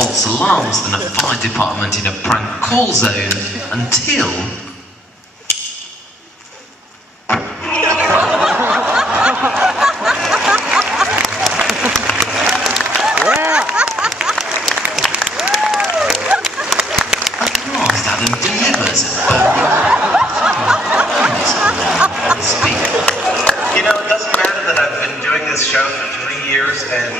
false alarms than a fire department in a prank call zone until... Adam delivers You know, it doesn't matter that I've been doing this show for 3 years and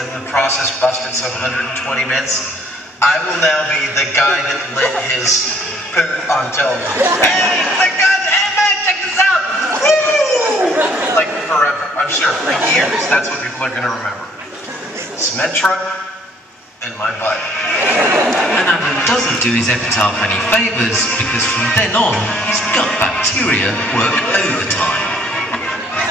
in the process busted some 120 myths. I will now be the guy that lit his poop on television. Hey, my God, hey man, check this out! Woo! Like forever, I'm sure, for years. That's what people are going to remember. Cement truck and my butt. And Adam doesn't do his epitaph any favours because from then on, his gut bacteria work overtime.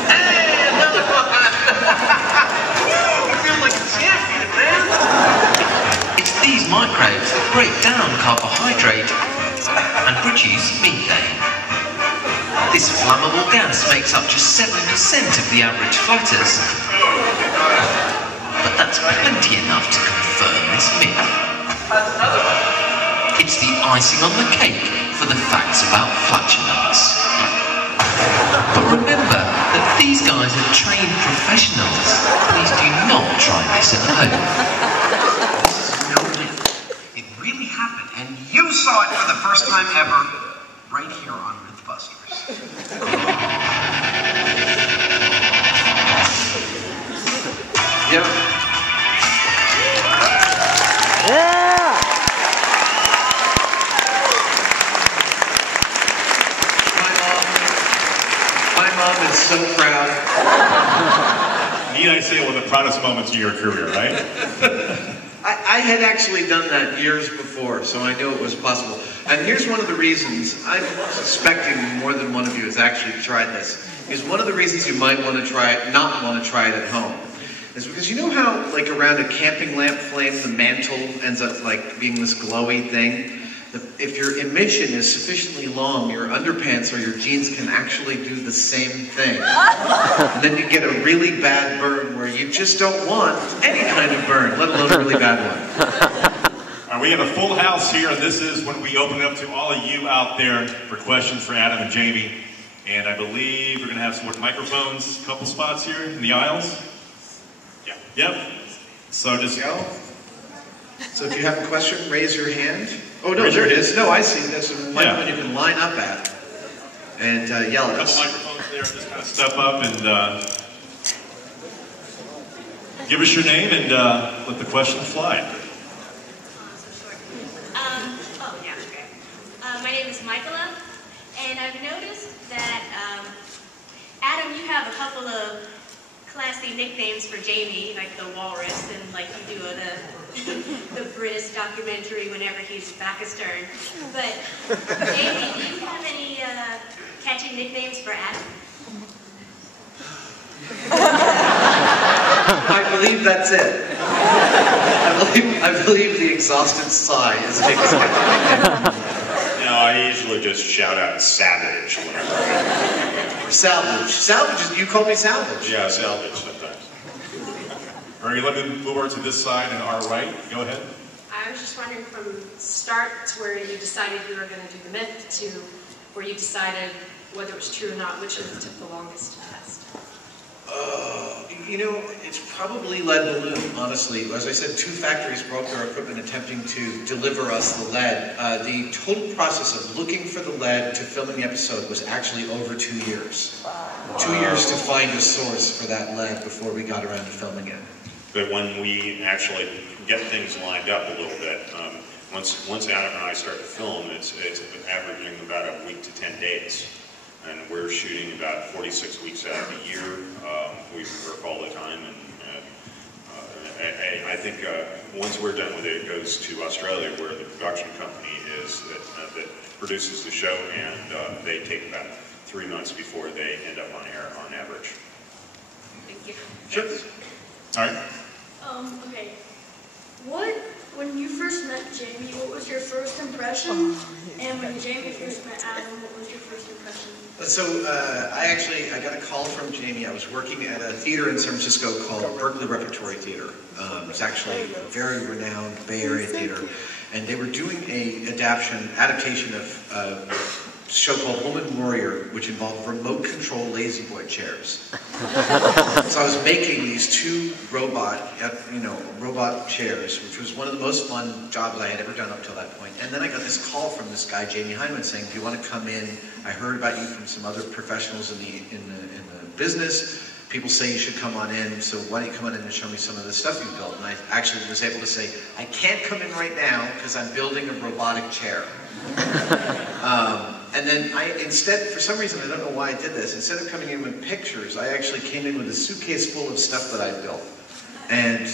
Hey, another one! I feel like a champion, man! It's these microbes that break down carbohydrate and produce methane. This flammable gas makes up just 7% of the average flat earth. But that's plenty enough to confirm this myth. That's another one. It's the icing on the cake for the facts about flatulence. But remember that these guys are trained professionals. Please do not try this at home. This is no myth. It really happened, and you saw it for the first time ever, right here on Mythbusters. Yeah. My mom is so proud. Need I say one of the proudest moments of your career, right? I had actually done that years before, so I knew it was possible. And here's one of the reasons, I'm suspecting more than one of you has actually tried this, is one of the reasons you might want to try it, not want to try it at home. Is because you know how, like, around a camping lamp flame, the mantle ends up, like, being this glowy thing? If your emission is sufficiently long, your underpants or your jeans can actually do the same thing. And then you get a really bad burn where you just don't want any kind of burn, let alone a really bad one. All right, we have a full house here, and this is when we open it up to all of you out there for questions for Adam and Jamie. And I believe we're going to have some more microphones, a couple spots here in the aisles. Yeah. Yep. So just go. So if you have a question, raise your hand. Oh, no, there it is. No, I see. There's a microphone you can line up at and yell at us. A couple microphones there. Just kind of step up and give us your name and let the question fly. My name is Michaela, and I've noticed that, Adam, you have a couple of classy nicknames for Jamie, like the Walrus, and like you do the British documentary whenever he's back astern. But Jamie, do you have any catchy nicknames for Adam? I believe that's it. I believe the exhausted sigh is Jamie's nickname. No, I usually just shout out Savage whenever. Salvage. Salvage, you call me Salvage. Yeah, Salvage sometimes. All right, let me move over to this side and our right. Go ahead. I was just wondering from start to where you decided you were going to do the myth to where you decided whether it was true or not, which of them took the longest to test? You know, it's probably lead balloon, honestly. As I said, 2 factories broke their equipment attempting to deliver us the lead. The total process of looking for the lead to filming the episode was actually over 2 years. Wow. 2 years to find a source for that lead before we got around to filming it. But when we actually get things lined up a little bit, once Adam and I start to film, it's averaging about a week to 10 days. And we're shooting about 46 weeks out of the year. We work all the time, and I think once we're done with it, it goes to Australia, where the production company is that produces the show, and they take about 3 months before they end up on air on average. Thank you. Sure. All right. Okay. When when you first met Jamie, what was your first impression? And when Jamie first met Adam, what was your first impression? So I got a call from Jamie. I was working at a theater in San Francisco called Berkeley Repertory Theater. It's actually a very renowned Bay Area theater. And they were doing a adaptation of a show called Woman Warrior, which involved remote control lazy boy chairs. So I was making these two robot chairs, which was one of the most fun jobs I had ever done up till that point. And then I got this call from this guy, Jamie Hyman, saying, "Do you want to come in? I heard about you from some other professionals in the business. People say you should come on in, so why don't you come on in and show me some of the stuff you built?" And I actually was able to say, "I can't come in right now because I'm building a robotic chair." And then instead, for some reason, I don't know why I did this, instead of coming in with pictures, I actually came in with a suitcase full of stuff that I built. And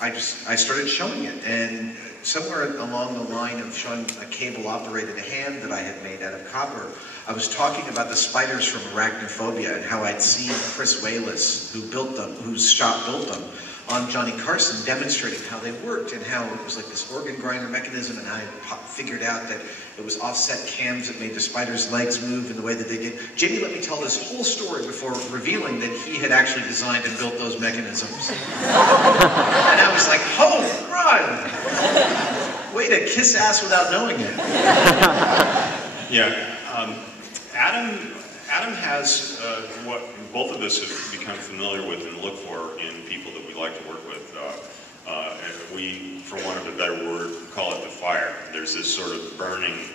I started showing it. And somewhere along the line of showing a cable-operated hand that I had made out of copper, I was talking about the spiders from Arachnophobia and how I'd seen Chris Wayless, whose shop built them, on Johnny Carson demonstrating how they worked and how it was like this organ grinder mechanism, and I figured out that it was offset cams that made the spider's legs move in the way that they did. Jamie let me tell this whole story before revealing that he had actually designed and built those mechanisms. And I was like, "Oh, run! Way to kiss ass without knowing it." Yeah, Adam has what both of us have become familiar with and look for in people that we like to work with. We, for want of a better word, call it the fire. There's this sort of burning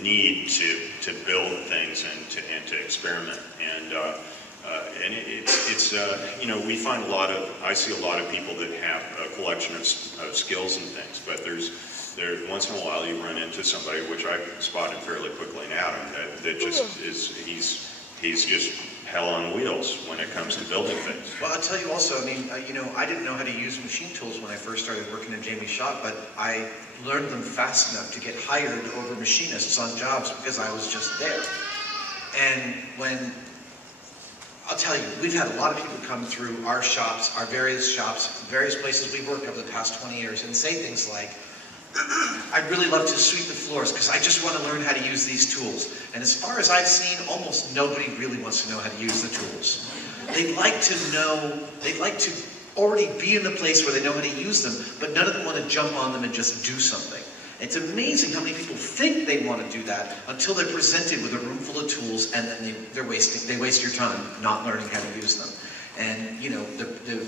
need to build things and to experiment. And it's we find I see a lot of people that have a collection of skills and things, but there's once in a while you run into somebody, which I spotted fairly quickly in Adam, that just he's just hell on wheels when it comes to building things. Well, I'll tell you also, I mean, I didn't know how to use machine tools when I first started working in Jamie's shop, but I learned them fast enough to get hired over machinists on jobs because I was just there. And I'll tell you, we've had a lot of people come through our shops, our various places we've worked over the past 20 years, and say things like, "I'd really love to sweep the floors because I just want to learn how to use these tools." And as far as I've seen, almost nobody really wants to know how to use the tools. They'd like to already be in the place where they know how to use them, but none of them want to jump on them and just do something. It's amazing how many people think they want to do that until they're presented with a room full of tools, and then they waste your time not learning how to use them. And the